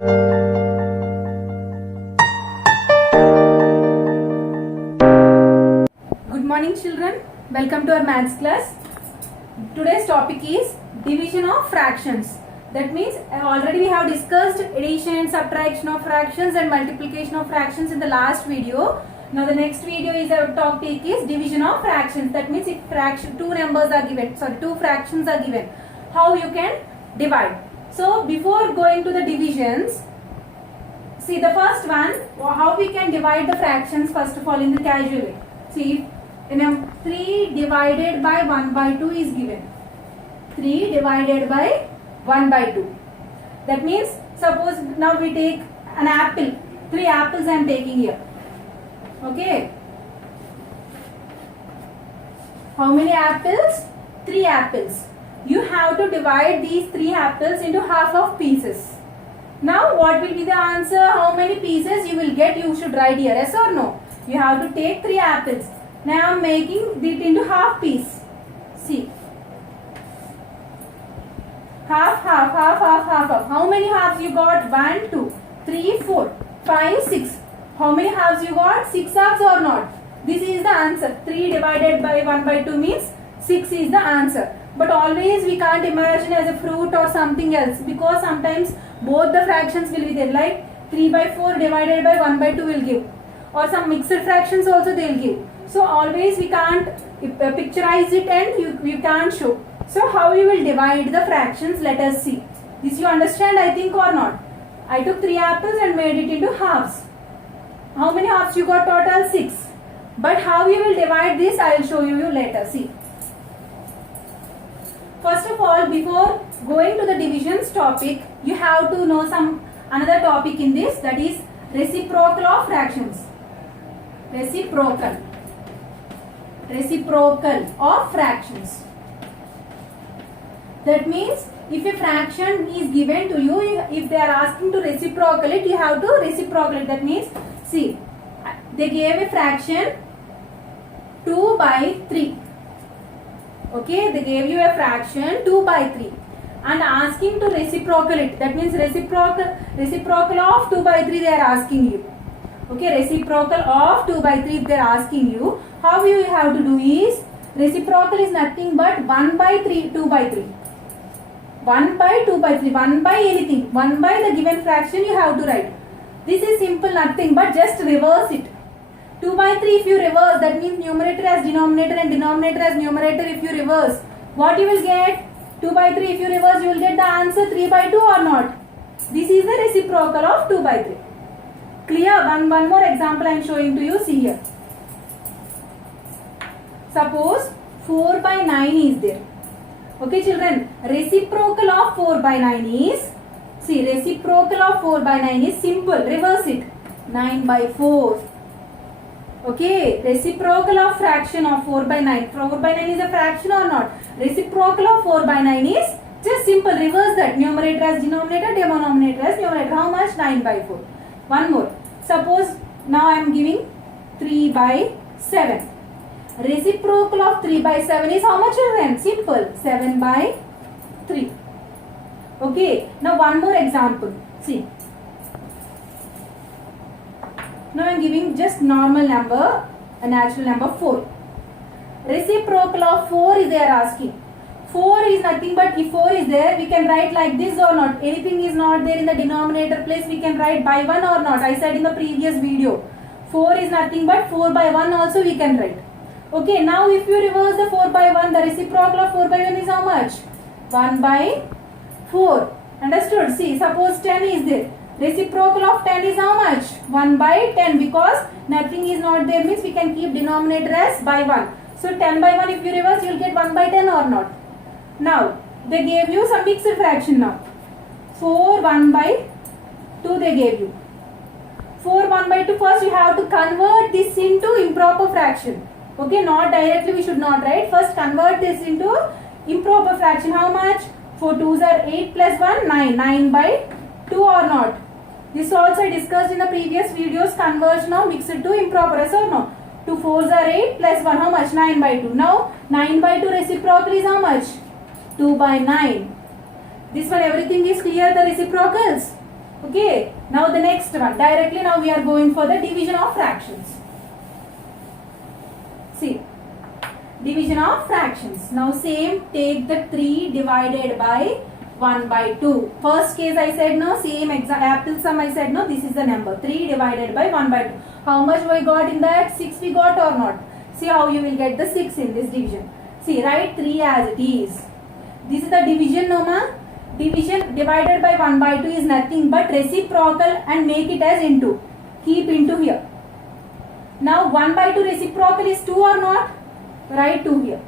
Good morning children, welcome to our maths class. Today's topic is division of fractions. That means already we have discussed addition, subtraction of fractions and multiplication of fractions in the last video. Now the next video is our topic is division of fractions. That means if two fractions are given, how you can divide. So before going to the divisions, see the first one, how we can divide the fractions first of all in the casual way. See, 3 divided by 1 by 2 is given. 3 divided by 1 by 2. That means suppose now we take an apple. 3 apples I am taking here. Okay. How many apples? 3 apples. You have to divide these 3 apples into half of pieces. Now what will be the answer? How many pieces you will get? You should write here. Yes or no? You have to take 3 apples. Now I am making it into half piece. See. Half. How many halves you got? 1, 2, 3, 4, 5, 6. How many halves you got? 6 halves or not? This is the answer. 3 divided by 1 by 2 means 6 is the answer. But always we can't imagine as a fruit or something else, because sometimes both the fractions will be there, like 3 by 4 divided by 1 by 2 will give, or some mixed fractions also they will give. So always we can't picturize it and you can't show. So how you will divide the fractions, let us see. This you understand I think or not? I took 3 apples and made it into halves. How many halves you got total? 6. But how you will divide this I will show you later. See. First of all, before going to the divisions topic, you have to know another topic in this, that is reciprocal of fractions. Reciprocal of fractions. That means if a fraction is given to you, if they are asking to reciprocal it, you have to reciprocal it. That means, see, they gave a fraction 2 by 3. Okay, they gave you a fraction 2 by 3 and asking to reciprocal it. That means reciprocal of 2 by 3 they are asking you. Okay, reciprocal of 2 by 3 they are asking you. How you have to do is, reciprocal is nothing but 1 by 3, 2 by 3. 1 by 2 by 3, 1 by anything. 1 by the given fraction you have to write. This is simple, nothing but just reverse it. 2 by 3 if you reverse, that means numerator as denominator and denominator as numerator if you reverse. What you will get? 2 by 3 if you reverse, you will get the answer 3 by 2 or not? This is the reciprocal of 2 by 3. Clear? One more example I am showing to you. See here. Suppose 4 by 9 is there. Okay children, reciprocal of 4 by 9 is, see, reciprocal of 4 by 9 is simple. Reverse it. 9 by 4. Okay, reciprocal of fraction of 4 by 9. 4 by 9 is a fraction or not? Reciprocal of 4 by 9 is just simple. Reverse that. Numerator as denominator, denominator as numerator. How much? 9 by 4. One more. Suppose now I am giving 3 by 7. Reciprocal of 3 by 7 is how much children? Simple. 7 by 3. Okay. Now one more example. See. Now I am giving just normal number, a natural number 4. Reciprocal of 4 is they are asking. 4 is nothing but, if 4 is there, we can write like this or not. Anything is not there in the denominator place, we can write by 1 or not. I said in the previous video. 4 is nothing but 4 by 1 also we can write. Okay, now if you reverse the 4 by 1, the reciprocal of 4 by 1 is how much? 1 by 4. Understood? See, suppose 10 is there. Reciprocal of 10 is how much? 1 by 10, because nothing is not there means we can keep denominator as by 1. So 10 by 1 if you reverse you will get 1 by 10 or not. Now they gave you some mixed fraction now. 4 1 by 2 they gave you. 4 1 by 2, first you have to convert this into improper fraction. Okay, not directly we should not write. First convert this into improper fraction. How much? 4 2s are 8 plus 1 9. 9 by 2 or not? This also I discussed in the previous videos, conversion of mixed to improper, yes or no? 2 4s are 8 plus 1, how much? 9 by 2. Now 9 by 2 reciprocal is how much? 2 by 9. This one everything is clear, the reciprocals. Okay, now the next one. Directly now we are going for the division of fractions. See, division of fractions. Now same, take the 3 divided by 1 by 2. First case I said no, same apple sum I said no, this is the number. 3 divided by 1 by 2. How much we got in that? 6 we got or not? See how you will get the 6 in this division. See, write 3 as it is. This is the division, no ma? Division divided by 1 by 2 is nothing but reciprocal and make it as into. Keep into here. Now 1 by 2 reciprocal is 2 or not? Write 2 here.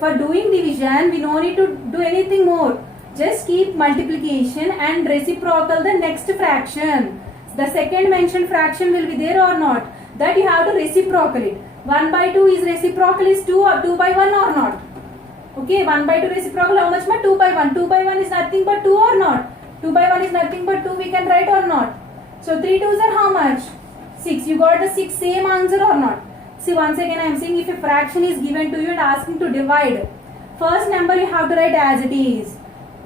For doing division, we no need to do anything more. Just keep multiplication and reciprocal the next fraction. The second mentioned fraction will be there or not? That you have to reciprocal it. 1 by 2 is reciprocal is 2 or 2 by 1 or not? Okay, 1 by 2 reciprocal how much? 2 by 1. 2 by 1 is nothing but 2 or not? 2 by 1 is nothing but 2, we can write or not? So 3 2s are how much? 6. You got the 6 same answer or not? See, once again I am saying if a fraction is given to you and asking to divide, first number you have to write as it is.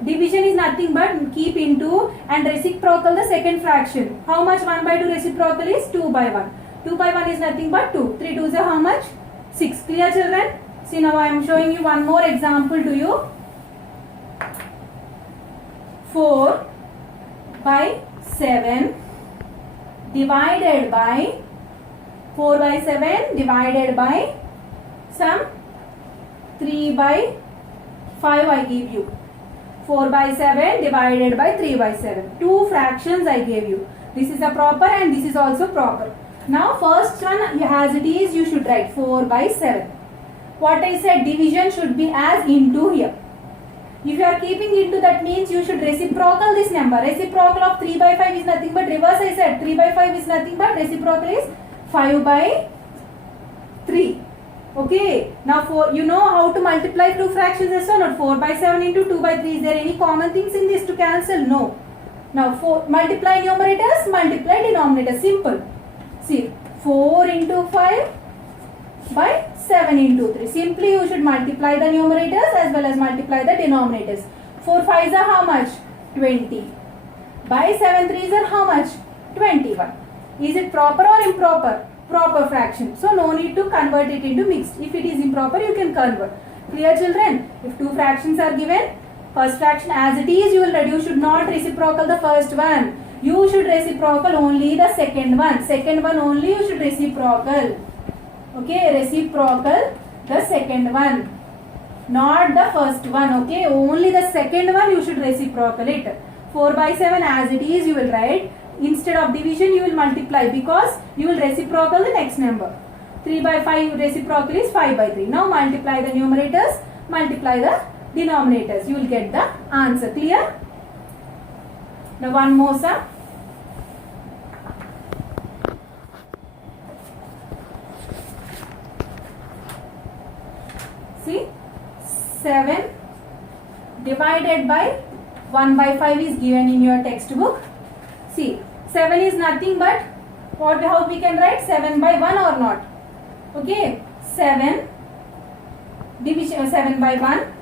Division is nothing but keep into and reciprocal the second fraction. How much 1 by 2 reciprocal is? 2 by 1. 2 by 1 is nothing but 2. 3 2s are how much? 6. Clear children? See, now I am showing you one more example to you. 4 by 7 divided by 4 by 7 divided by some 3 by 5 I give you. 4 by 7 divided by 3 by 7. Two fractions I gave you. This is a proper and this is also proper. Now first one as it is you should write 4 by 7. What I said, division should be as into here. If you are keeping into, that means you should reciprocal this number. Reciprocal of 3 by 5 is nothing but reverse I said. 3 by 5 is nothing but reciprocal is 5 by 3. Okay. Now you know how to multiply two fractions as well. Not 4 by 7 into 2 by 3. Is there any common things in this to cancel? No. Now multiply numerators, multiply denominators. Simple. See, 4 into 5 by 7 into 3. Simply you should multiply the numerators as well as multiply the denominators. 4 5s are how much? 20. By 7 3s are how much? 21. Is it proper or improper? Proper fraction. So no need to convert it into mixed. If it is improper, you can convert. Clear children? If two fractions are given, first fraction as it is you will write. You should not reciprocal the first one. You should reciprocal only the second one. Second one only you should reciprocal. Okay, reciprocal the second one, not the first one. Okay, only the second one you should reciprocal it. 4 by 7 as it is you will write. Instead of division you will multiply because you will reciprocal the next number. 3 by 5 reciprocal is 5 by 3. Now multiply the numerators, multiply the denominators. You will get the answer. Clear? Now one more sum. See, 7 divided by 1 by 5 is given in your textbook. See, 7 is nothing but how we can write 7 by 1 or not? Okay, 7 division 7 by 1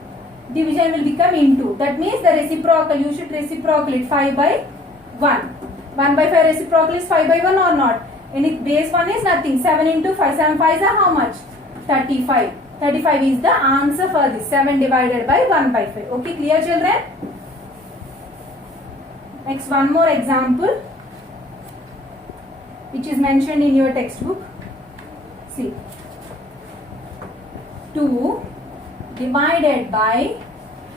division will become into. That means the reciprocal you should reciprocal it 5 by 1. 1 by 5 reciprocal is 5 by 1 or not? And its base 1 is nothing. 7 into 5. 7 5s are how much? 35. 35 is the answer for this. 7 divided by 1 by 5. Okay, clear children? Next, one more example which is mentioned in your textbook. See, 2 divided by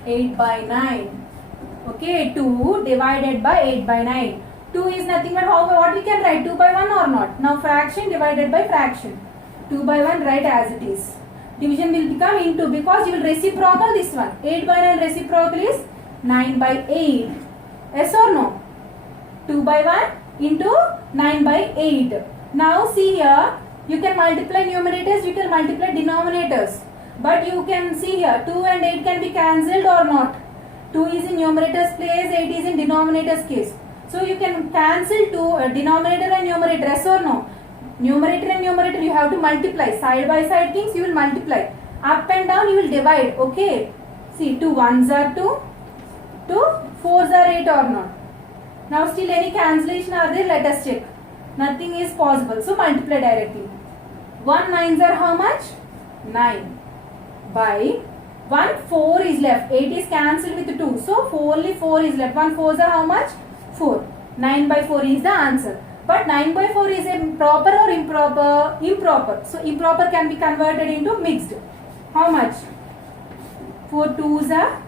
8 by 9. Okay, 2 divided by 8 by 9. 2 is nothing but what we can write? 2 by 1 or not? Now fraction divided by fraction. 2 by 1 write as it is. Division will become into because you will reciprocal this one. 8 by 9 reciprocal is 9 by 8. Yes or no? 2 by 1 into 9 by 8. Now see here, you can multiply numerators, you can multiply denominators. But you can see here, 2 and 8 can be cancelled or not. 2 is in numerator's place, 8 is in denominator's case. So you can cancel 2 denominator and numerator. Yes or no? Numerator and numerator you have to multiply. Side by side things you will multiply. Up and down you will divide. Okay. See, 2 1s are 2, 2 4s are 8 or not. Now still any cancellation are there? Let us check. Nothing is possible. So multiply directly. 1 9s are how much? 9 by 1 4 is left. 8 is cancelled with 2. So only 4 is left. 1 4s are how much? 4. 9 by 4 is the answer. But 9 by 4 is a proper or improper? Improper. So improper can be converted into mixed. How much? 4 2s are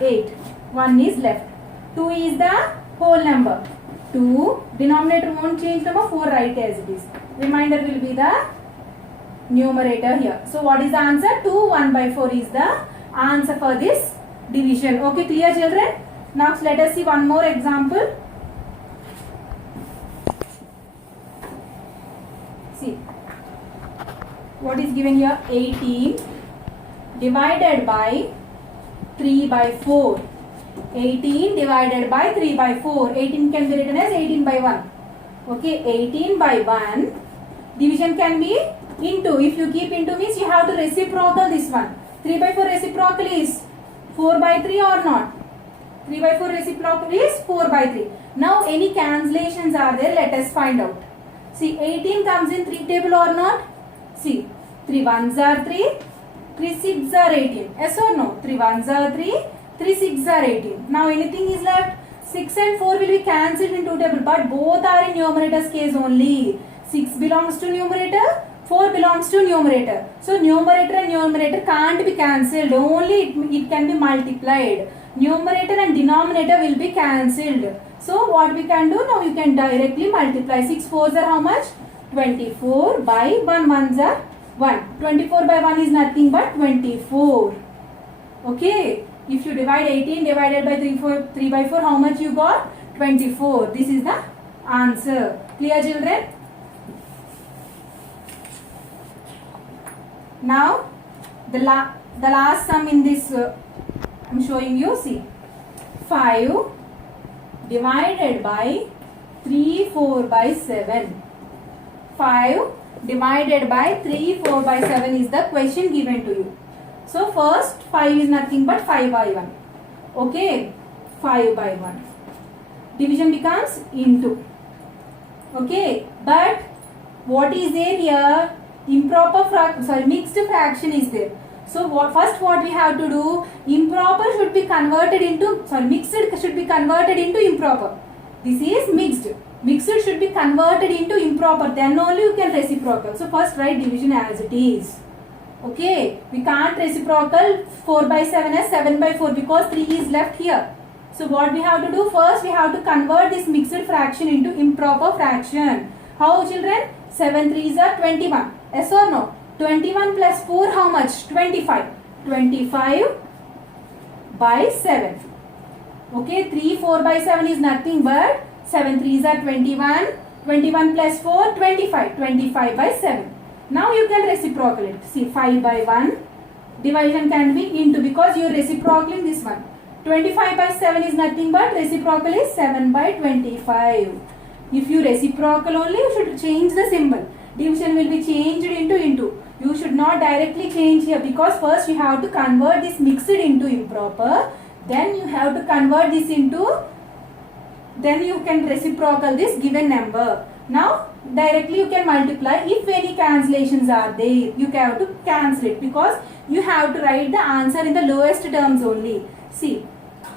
8. 1 is left. 2 is the whole number. 2. Denominator won't change number. 4 write as it is. Remainder will be the numerator here. So what is the answer? 2 1 by 4 is the answer for this division. Okay, clear children? Now let us see one more example. See what is given here. 18 divided by 3 by 4. 18 divided by 3 by 4. 18 can be written as 18 by 1. Okay, 18 by 1. Division can be into. If you keep into means you have to reciprocal this one. 3 by 4 reciprocal is 4 by 3 or not? 3 by 4 reciprocal is 4 by 3. Now any cancellations are there? Let us find out. See, 18 comes in 3 table or not? See, 3 1s are 3, 3 6s are 18. Yes or no? 3 1s are 3, 3 6s are 18. Now anything is left? 6 and 4 will be cancelled in 2 table, but both are in numerator's case only. 6 belongs to numerator, 4 belongs to numerator. So numerator and numerator can't be cancelled. Only it can be multiplied. Numerator and denominator will be cancelled. So what we can do now? You can directly multiply. 6 4s are how much? 24 by 1 1s are 1. 24 by 1 is nothing but 24. Okay. If you divide 18 divided by 3 by 4, how much you got? 24. This is the answer. Clear children? Now the last sum in this I am showing you. See, 5 divided by 3 4 by 7. 5 divided by 3 4 by 7 is the question given to you. So first 5 is nothing but 5 by 1. Okay, 5 by 1. Division becomes into. Okay, but what is there here? Mixed fraction is there. So first what we have to do? Improper should be converted into, mixed should be converted into improper. This is mixed. Mixed should be converted into improper. Then only you can reciprocal. So first write division as it is. Okay, we can't reciprocal 4 by 7 as 7 by 4 because 3 is left here. So what we have to do? First we have to convert this mixed fraction into improper fraction. How children? 7 3s are 21. Yes or no? 21 plus 4 how much? 25. 25 by 7. Okay, 3 4 by 7 is nothing but 7 3s are 21. 21 plus 4 25. 25 by 7. Now you can reciprocal it. See, 5 by 1. Division can be into because you are reciprocaling this one. 25 by 7 is nothing but reciprocal is 7 by 25. If you reciprocal only, you should change the symbol. Division will be changed into. You should not directly change here because first you have to convert this mixed into improper. Then you have to convert this into, then you can reciprocal this given number. Now directly you can multiply. If any cancellations are there, you have to cancel it because you have to write the answer in the lowest terms only. See,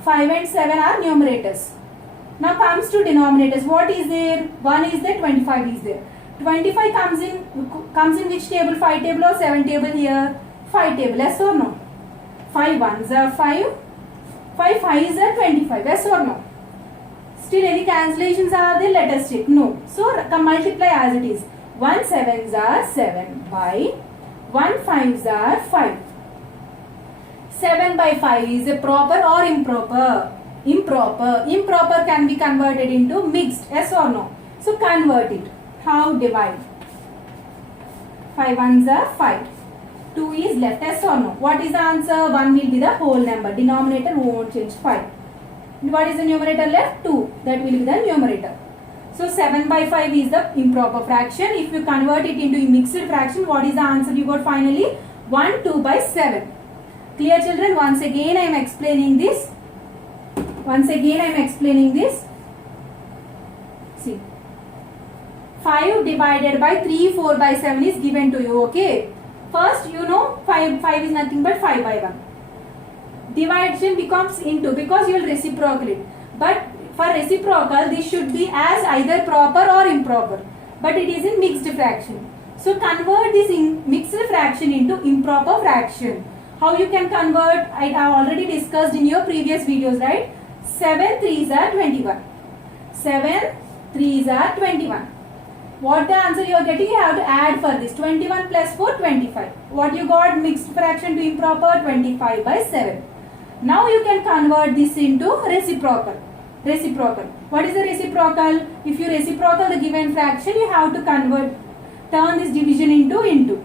5 and 7 are numerators. Now comes to denominators. What is there? 1 is there, 25 is there. 25 comes in which table? 5 table or 7 table here? 5 table, yes or no? 5 1s are 5. 5 5s are 25, yes or no? Still any cancellations are there? Let us check. No. So multiply as it is. 1 7s are 7 by 1 5s are 5. 7 by 5 is a proper or improper? Improper. Improper can be converted into mixed. Yes or no? So convert it. How? Divide. 5 1s are 5. 2 is left. Yes or no? What is the answer? 1 will be the whole number. Denominator won't change. 5. What is the numerator left? 2. That will be the numerator. So 7 by 5 is the improper fraction. If you convert it into a mixed fraction, what is the answer you got finally? 1 2 by 7. Clear children? Once again I am explaining this. See, 5 divided by 3, 4 by 7 is given to you, okay. First, you know 5 is nothing but 5 by 1. Division becomes into because you will reciprocal it. But for reciprocal, this should be as either proper or improper. But it is in mixed fraction. So convert this mixed fraction into improper fraction. How you can convert? I have already discussed in your previous videos, right? 7 3s are 21. 7 3s are 21. What the answer you are getting? You have to add for this. 21 plus 4, 25. What you got? Mixed fraction to improper, 25 by 7. Now you can convert this into reciprocal. Reciprocal. What is the reciprocal? If you reciprocal the given fraction, you have to turn this division into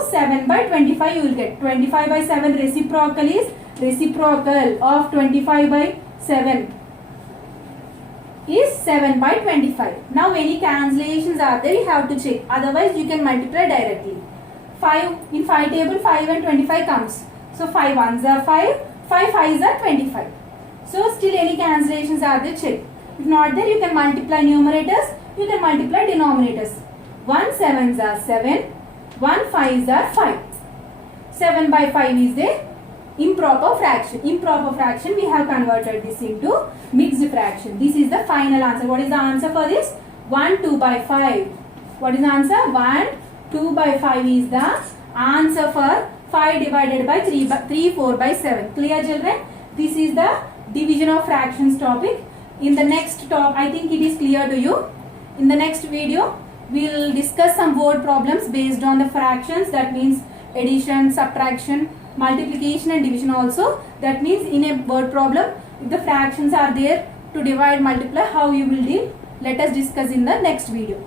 7 by 25 you will get. 25 by 7 reciprocal is reciprocal of 25 by 7 is 7 by 25. Now any cancellations are there, you have to check. Otherwise you can multiply directly. 5 in 5 table 5 and 25 comes. So 5 ones are 5, 5 5s are 25. So still any cancellations are there, check. If not there, you can multiply numerators, you can multiply denominators. 1 7s are 7, 1 5s are 5. 7 by 5 is the improper fraction. Improper fraction, we have converted this into mixed fraction. This is the final answer. What is the answer for this? 1 2 by 5. What is the answer? 1 2 by 5 is the answer for 5 divided by 3 4 by 7. Clear, children? This is the division of fractions topic. In the next talk, I think it is clear to you. In the next video, we will discuss some word problems based on the fractions. That means addition, subtraction, multiplication and division also. That means in a word problem, if the fractions are there to divide, multiply, how you will deal. Let us discuss in the next video.